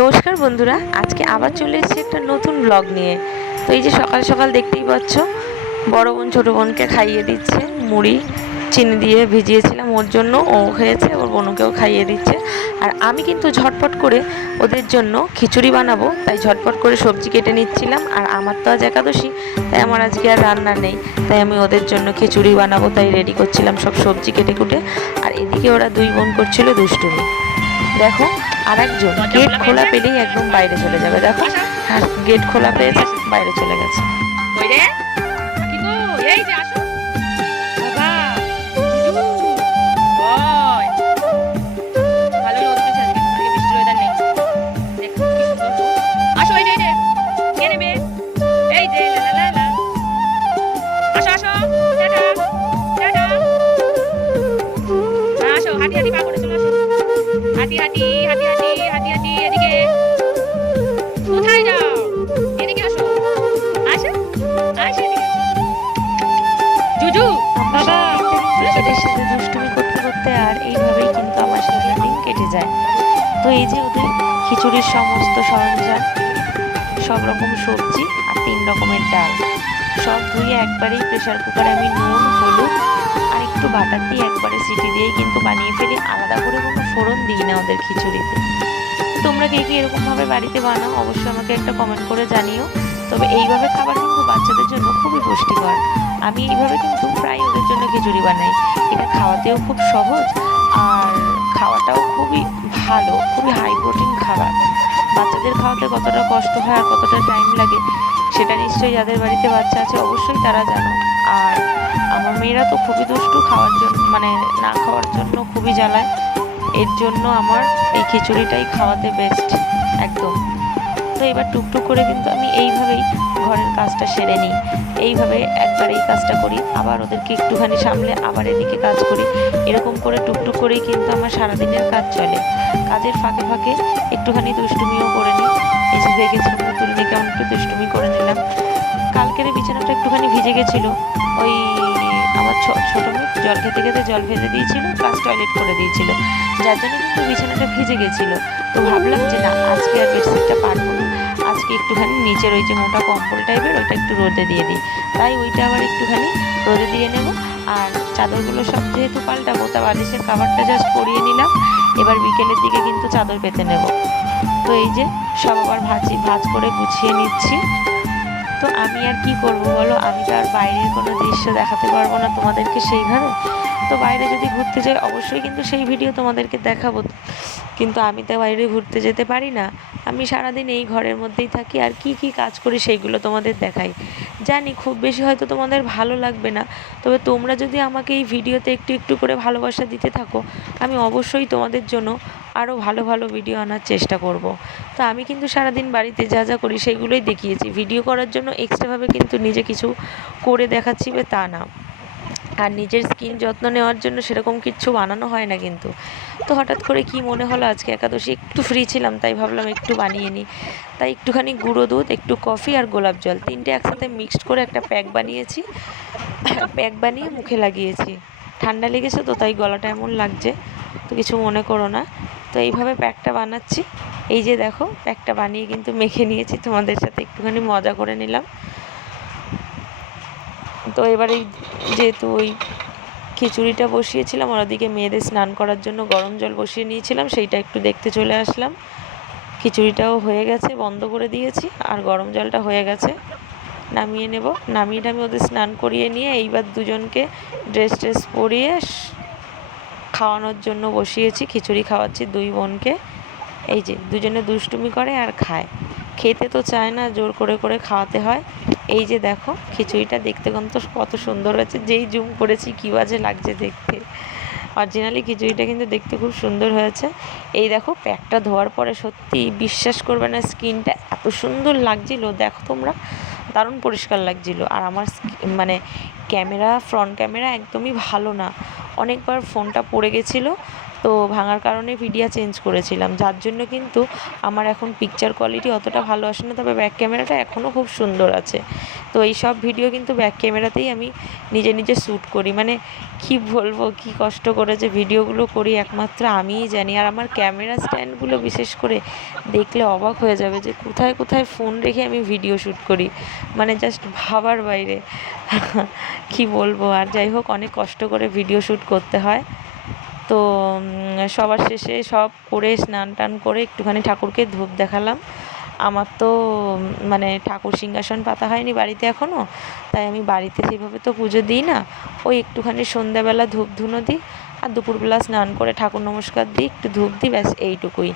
নমস্কার বন্ধুরা, আজকে আবার চলে এসেছি একটা নতুন ব্লগ নিয়ে। তো এই যে সকাল সকাল দেখতেই পাচ্ছ, বড় বোন ছোটো বোনকে খাইয়ে দিচ্ছে, মুড়ি, চিনি দিয়ে ভিজিয়েছিলাম ওর জন্য, ও খেয়েছে, ওর বোনকেও খাইয়ে দিচ্ছে। আর আমি কিন্তু ঝটপট করে ওদের জন্য খিচুড়ি বানাবো, তাই ঝটপট করে সবজি কেটে নিচ্ছিলাম, আর আমার তো আজ একাদশী, তাই আমার আজকে আর রান্না নেই। তাই আমি ওদের জন্য খিচুড়ি বানাবো, তাই রেডি করছিলাম সব সবজি কেটে কুটে। আর এদিকে ওরা দুই বোন করছিল দুষ্টুমি। দেখো আর একজন গেট খোলা পেলেই একদম বাইরে চলে যাবে দেখো। আর গেট খোলা পেয়েছে বাইরে চলে গেছে। এই যে ওদের খিচুড়ির সমস্ত সরঞ্জাম, সব রকম সবজি আর তিন রকমের ডাল। সব ধুয়ে একবারেই প্রেশার কুকারে আমি নুন, হলুদ আর একটু বাটার দিয়ে একবারে সিটি দিয়েই কিন্তু বানিয়ে ফেলি। আলাদা করে কোনো ফোড়ন দিই না ওদের খিচুড়িতে। তোমরা কে কে এরকমভাবে বাড়িতে বানাও অবশ্যই আমাকে একটা কমেন্ট করে জানিও। তবে এইভাবে খাবার কিন্তু বাচ্চাদের জন্য খুবই পুষ্টিকর। আমি এইভাবে কিন্তু প্রায় ওদের জন্য খিচুড়ি বানাই। এটা খাওয়াতেও খুব সহজ আর খাওয়াটাও খুবই ভালো, খুবই হাই প্রোটিন খাবার। বাচ্চাদের খাওয়াতে কতটা কষ্ট হয় আর কতটা টাইম লাগে, সেটা নিশ্চয়ই যাদের বাড়িতে বাচ্চা আছে অবশ্যই তারা জানো। আর আমার মেয়েরা তো খুবই দুষ্টু খাওয়ার জন্য মানে না খাওয়ার জন্য খুবই জ্বালায়। এর জন্য আমার এই খিচুড়িটাই খাওয়াতে বেস্ট একদম। তো এবার টুকটুক করে কিন্তু আমি এইভাবেই ঘরের কাজটা সেরে নিই। এইভাবে একবার এই কাজটা করি, আবার ওদেরকে একটুখানি সামলে আবার এদিকে কাজ করি। এরকম করে টুকটুক করেই কিন্তু আমার সারাদিনের কাজ চলে। কাজের ফাঁকে ফাঁকে একটুখানি দুষ্টুমিও করে নিই। এই যে দেখেছিলাম তুলিনি কেমন একটু দুষ্টুমি করে নিলাম। কালকের বিছানাটা একটুখানি ভিজে গেছিল। ওই আমার ছোটো মেয়ে জল খেতে খেতে জল ফেলে দিয়েছিল প্লাস টয়লেট করে দিয়েছিল। যার জন্য কিন্তু বিছানাটা ভিজে গেছিল। তো ভাবলাম যে না, আজকে আর বেডশিটটা পারব না। আজকে একটুখানি নিচের ওই যে মোটা কম্বল টাইপের, ওইটা একটু রোদে দিয়ে দিই। তাই ওইটা আবার একটুখানি রোদে দিয়ে নেব। আর চাদরগুলো সব যেহেতু পাল্টাবো, তা বালিশের কাভারটা জাস্ট পরিয়ে নিলাম। এবার বিকেলের দিকে কিন্তু চাদর পেতে নেব। তো এই যে সব আবার ভাজি, ভাজ করে গুছিয়ে নিচ্ছি। তো আমি আর কি করব বলো? আমি তো আর বাইরের কোনো দৃশ্য দেখাতে পারব না তোমাদেরকে সেইভাবে। তো বাইরে যদি ঘুরতে যাই, অবশ্যই কিন্তু সেই ভিডিও তোমাদেরকে দেখাবো। কিন্তু আমি তো বাইরে ঘুরতে যেতে পারি না। আমি সারাদিন এই ঘরের মধ্যেই থাকি আর কি কি কাজ করি সেইগুলো তোমাদের দেখাই। জানি খুব বেশি হয়তো তোমাদের ভালো লাগবে না, তবে তোমরা যদি আমাকে এই ভিডিওতে একটু একটু করে ভালোবাসা দিতে থাকো, আমি অবশ্যই তোমাদের জন্য আরও ভালো ভালো ভিডিও আনার চেষ্টা করব। তো আমি কিন্তু সারাদিন বাড়িতে যা যা করি সেগুলোই দেখিয়েছি। ভিডিও করার জন্য এক্সট্রাভাবে কিন্তু নিজে কিছু করে দেখাচ্ছি তা না। আর নিজের স্কিন যত্ন নেওয়ার জন্য সেরকম কিচ্ছু বানানো হয় না কিন্তু। তো হঠাৎ করে কি মনে হলো? আজকে একাদশী একটু ফ্রি ছিলাম, তাই ভাবলাম একটু বানিয়ে নিই। তাই একটুখানি গুঁড়ো দুধ, একটু কফি আর গোলাপ জল, তিনটে একসাথে মিক্সড করে একটা প্যাক বানিয়েছি। প্যাক বানিয়ে মুখে লাগিয়েছি। ঠান্ডা লেগেছে তো, তাই গলাটা এমন লাগছে, তো কিছু মনে করো না। তো এইভাবে প্যাকটা বানাচ্ছি। এই যে দেখো প্যাকটা বানিয়ে কিন্তু মেখে নিয়েছি, তোমাদের সাথে একটুখানি মজা করে নিলাম। তো এবারে যেহেতু ওই খিচুড়িটা বসিয়েছিলাম, আর ওদিকে মেয়েদের স্নান করার জন্য গরম জল বসিয়ে নিয়েছিলাম, সেইটা একটু দেখতে চলে আসলাম। খিচুড়িটাও হয়ে গেছে, বন্ধ করে দিয়েছি, আর গরম জলটা হয়ে গেছে। নামিয়ে নেব। নামিয়ে আমি ওদের স্নান করিয়ে নিয়ে এইবার দুজনকে ড্রেস ট্রেস পরিয়ে খাওয়ানোর জন্য বসিয়েছি। খিচুড়ি খাওয়াচ্ছি দুই বোনকে। এই যে, দুজনে দুষ্টুমি করে আর খায়। খেতে তো চায় না, জোর করে করে খাওয়াতে হয়। এই যে দেখো, খিচুড়িটা দেখতে কিন্তু কত সুন্দর হয়েছে। যেই জুম করেছি, কী বাজে লাগছে দেখতে। অরিজিনালি খিচুড়িটা কিন্তু দেখতে খুব সুন্দর হয়েছে। এই দেখো, প্যাকটা ধোয়ার পরে সত্যি বিশ্বাস করবে না, স্কিনটা এত সুন্দর লাগছিল। দেখো তোমরা, দারুণ পরিষ্কার লাগছিল। আর আমার মানে ক্যামেরা, ফ্রন্ট ক্যামেরা একদমই ভালো না। অনেকবার ফোনটা পড়ে গেছিল তো ভাঙার কারণে ভিডিও চেঞ্জ করেছিলাম। যার জন্য কিন্তু আমার এখন পিকচার কোয়ালিটি অতটা ভালো আসে না, তবে ব্যাক ক্যামেরাটা এখনও খুব সুন্দর আছে। তো এই সব ভিডিও কিন্তু ব্যাক ক্যামেরাতেই আমি নিজে নিজে শ্যুট করি। মানে কি বলব, কি কষ্ট করে যে ভিডিওগুলো করি, একমাত্র আমিই জানি। আর আমার ক্যামেরা স্ট্যান্ডগুলো বিশেষ করে দেখলে অবাক হয়ে যাবে যে কোথায় কোথায় ফোন রেখে আমি ভিডিও শ্যুট করি। মানে জাস্ট ভাবার বাইরে। কি বলব? আর যাই হোক, অনেক কষ্ট করে ভিডিও শ্যুট করতে হয়। তো সবার শেষে সব করে স্নান টান করে একটুখানি ঠাকুরকে ধূপ দেখালাম। আমার তো মানে ঠাকুর সিংহাসন পাতা হয়নি বাড়িতে এখনও তাই আমি বাড়িতে সেভাবে তো পুজো দিই না। ওই একটুখানি সন্ধ্যাবেলা ধূপ ধুনো দিই। আর দুপুরবেলা স্নান করে ঠাকুর নমস্কার দিই একটু ধূপ দিই, ব্যাস এইটুকুই।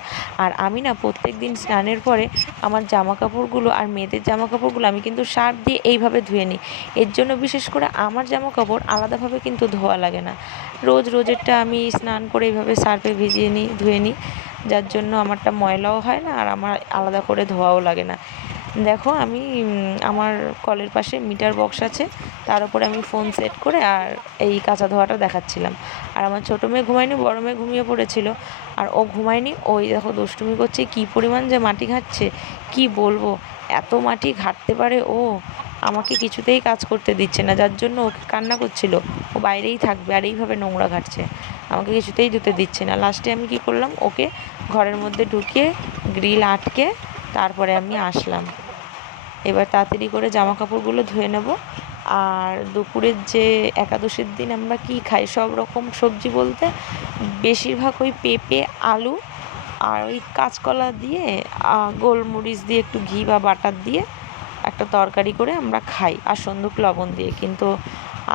আর আমি না প্রত্যেক দিন স্নানের পরে আমার জামা কাপড়গুলো আর মেয়েদের জামা কাপড়গুলো আমি কিন্তু সার্ফ দিয়ে এইভাবে ধুয়ে নিই। এর জন্য বিশেষ করে আমার জামা কাপড় আলাদাভাবে কিন্তু ধোয়া লাগে না। রোজ রোজেরটা আমি স্নান করে এইভাবে সার্ফে ভিজিয়ে নিই, ধুয়ে নিই। যার জন্য আমারটা ময়লাও হয় না আর আমার আলাদা করে ধোয়াও লাগে না। দেখো আমি আমার কলের পাশে মিটার বক্স আছে, তার উপরে আমি ফোন সেট করে আর এই কাঁচা ধোয়াটা দেখাচ্ছিলাম। আর আমার ছোটো মেয়ে ঘুমায়নি, বড় মেয়ে ঘুমিয়ে পড়েছিল। আর ও ঘুমায়নি, ওই দেখো দুষ্টুমি করছে, কী পরিমাণ যে মাটি ঘাটছে কি বলব? এত মাটি ঘাটতে পারে ও, আমাকে কিছুতেই কাজ করতে দিচ্ছে না, যার জন্য ওকে কান্না করছিল। ও বাইরেই থাকবে আর এইভাবে নোংরা ঘাটছে, আমাকে কিছুতেই ধুতে দিচ্ছে না। লাস্টে আমি কি করলাম, ওকে ঘরের মধ্যে ঢুকিয়ে, গ্রিল আটকে, তারপরে আমি আসলাম। এবার তাড়াতাড়ি করে জামা কাপড়গুলো ধুয়ে নেব। আর দুপুরের যে একাদশীর দিন আমরা কি খাই সব রকম সবজি বলতে বেশিরভাগ ওই পেঁপে, আলু আর ওই কাঁচকলা দিয়ে গোলমরিচ দিয়ে, একটু ঘি বা বাটার দিয়ে একটা তরকারি করে আমরা খাই। আর সন্দুক লবণ দিয়ে। কিন্তু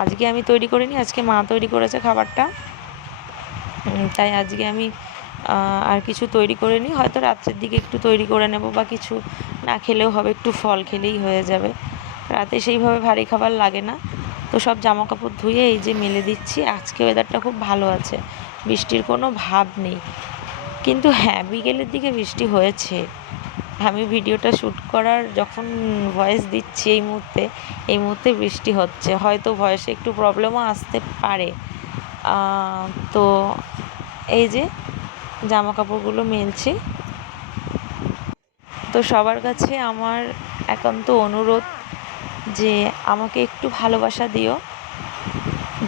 আজকে আমি তৈরি করিনি, আজকে মা তৈরি করেছে খাবারটা। তাই আজকে আমি আর কিছু তৈরি করে নিই। হয়তো রাত্রের দিকে একটু তৈরি করে নেব বা কিছু না খেলেও হবে, একটু ফল খেলেই হয়ে যাবে। রাতে সেইভাবে ভারী খাবার লাগে না। তো সব জামা কাপড় ধুয়ে এই যে মেলে দিচ্ছি। আজকে ওয়েদারটা খুব ভালো আছে, বৃষ্টির কোনো ভাব নেই। কিন্তু হ্যাঁ বিকেলের দিকে বৃষ্টি হয়েছে। আমি ভিডিওটা শ্যুট করার যখন ভয়েস দিচ্ছি এই মুহূর্তে এই মুহূর্তে বৃষ্টি হচ্ছে। হয়তো ভয়েসে একটু প্রবলেমও আসতে পারে। তো এই যে জামা কাপড়গুলো মেলছি তো সবার কাছে আমার একান্ত অনুরোধ যে আমাকে একটু ভালোবাসা দিও,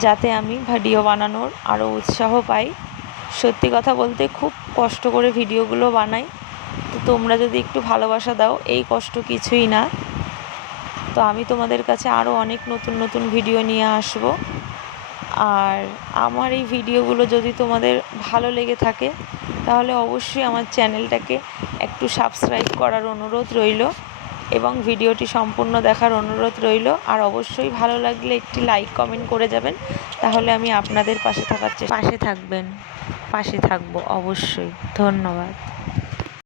যাতে আমি ভিডিও বানানোর আরও উৎসাহ পাই। সত্যি কথা বলতে খুব কষ্ট করে ভিডিওগুলো বানাই। তো তোমরা যদি একটু ভালোবাসা দাও, এই কষ্ট কিছুই না। তো আমি তোমাদের কাছে আরও অনেক নতুন নতুন ভিডিও নিয়ে আসব। আর আমার এই ভিডিওগুলো যদি তোমাদের ভালো লেগে থাকে, তাহলে অবশ্যই আমার চ্যানেলটাকে একটু সাবস্ক্রাইব করার অনুরোধ রইল এবং ভিডিওটি সম্পূর্ণ দেখার অনুরোধ রইল। আর অবশ্যই ভালো লাগলে একটি লাইক কমেন্ট করে যাবেন, তাহলে আমি আপনাদের পাশে থাকার চেষ্টা পাশে থাকবেন, পাশে থাকব অবশ্যই। ধন্যবাদ।